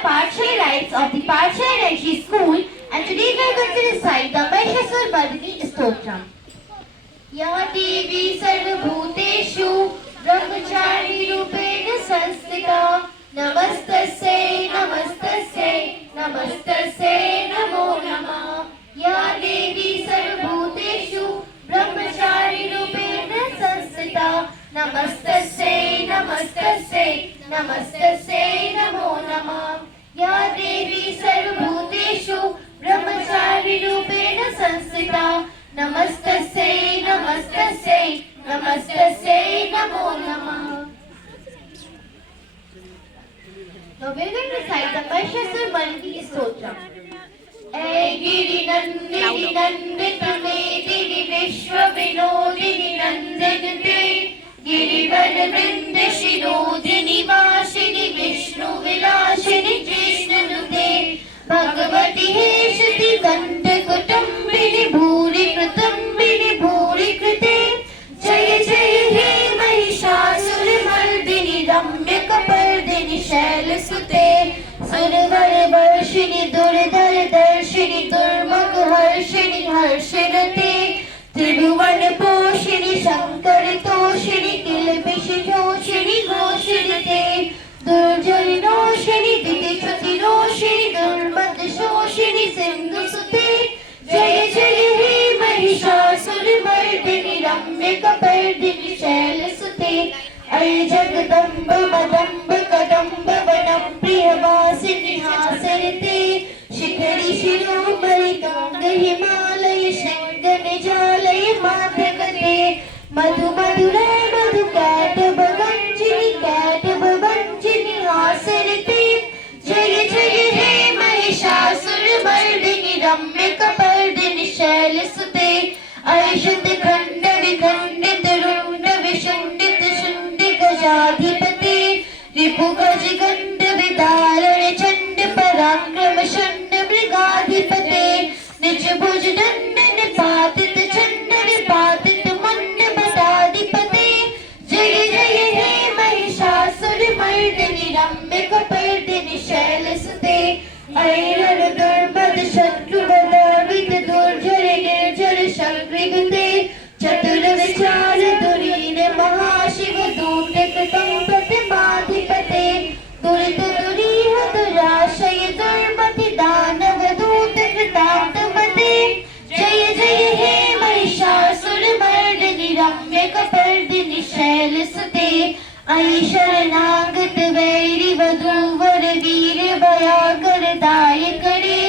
Pathshala lights of the Pathshala Nxg school, and today we are going to recite the Mahishasura Stotram. Ya Devi Sarvabhuteshu Brahmachari Rupena Sanstita Namastasya Namastasya Namastasya Namo Namah. Ya Devi Sarvabhuteshu Brahmachari Rupena Sanstita Namastasya Namastasya Namastasya Namo Namah. Ya Devi Sarvabhuteshu Brahmachari Rupena Sanstita Namastasya Namastasya Namastasya Namo Namah. Now we are going to recite the Mahishasura Stotram. Giri Nandini Nandita Medini Vishwa Vinodini Nandinate Girivana Vrinda Shirodini Vashini Vishnu Vilashini Jishnanute Bhagavati Heshati Kanta Kutambini Bhuri Kratambini Bhuri Krite Jaya Jaya He Mahishasura Mardini Ramya Kapardini Shailasute Sarvara Varshini Duridhar Darshini Durmukh Harshini Harshinate Tribhuvan Poshini Shankar Toshini Kilbishi Joshini Goshinate Durjari Roshini Ditichuti Roshini Durmad Shoshini Sindhu Sute Jaya Jaya He Mahishasura Mardini Ramya Kapardini Shailasute Ay Jagadamba Madamba Kadamba Vanam Priyavasini Hasarite Shikhari Shiromari Ganga Himalaya Shanga Nijalaya Madhakate Madhu Madhurai Madhu Kataba Ganjini Kataba Banjini Hasarite Jaya Jaya He Mahishasura Mardini Ramya Kapardini Shailasute Aishat Khanda Vikhandita Runda Vishundita Shundika Jadhipati Ripu Gajiganda Vidarana Chanda Parakrama Shanda Brigadhipate Nija Bhujadanda Nipatita Chanda Vipatita Manda Badadhipate Jaya Jaya He Mahishasura Mardini Ramya Kapardini Shailasute Airana Durmad Shatruvada Vita Durjara Nirjara Shakrigate Chatura Vichara Durine Mahashiva Dundakatam Pratimadhipate Durita Duriha Durashaya Durmati Danava Dundakatamtamate Jaya Jaya He Mahishasura Mardini Ramya Kapardini Shailasute Aisharanangat Vairi Vadhuvar Veer Vayagar Dayakare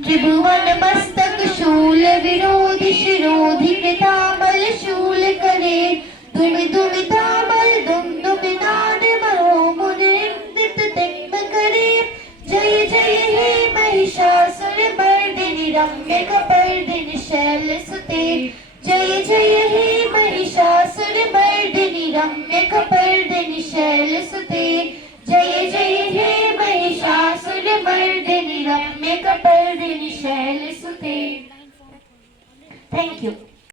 Tribhuvan Mastak Shula Virodhi Shirodhi Kritamal Shula Kare Dumi Dumi Tamal Dum Dumi Nade Maho Munindit Tekma Kare Jaya Jaya He Mahishasura Mardini Ramya Kapardini Shailasute Jaya Jaya He Mahishasura Mardini Ramya Kapardini Shailasute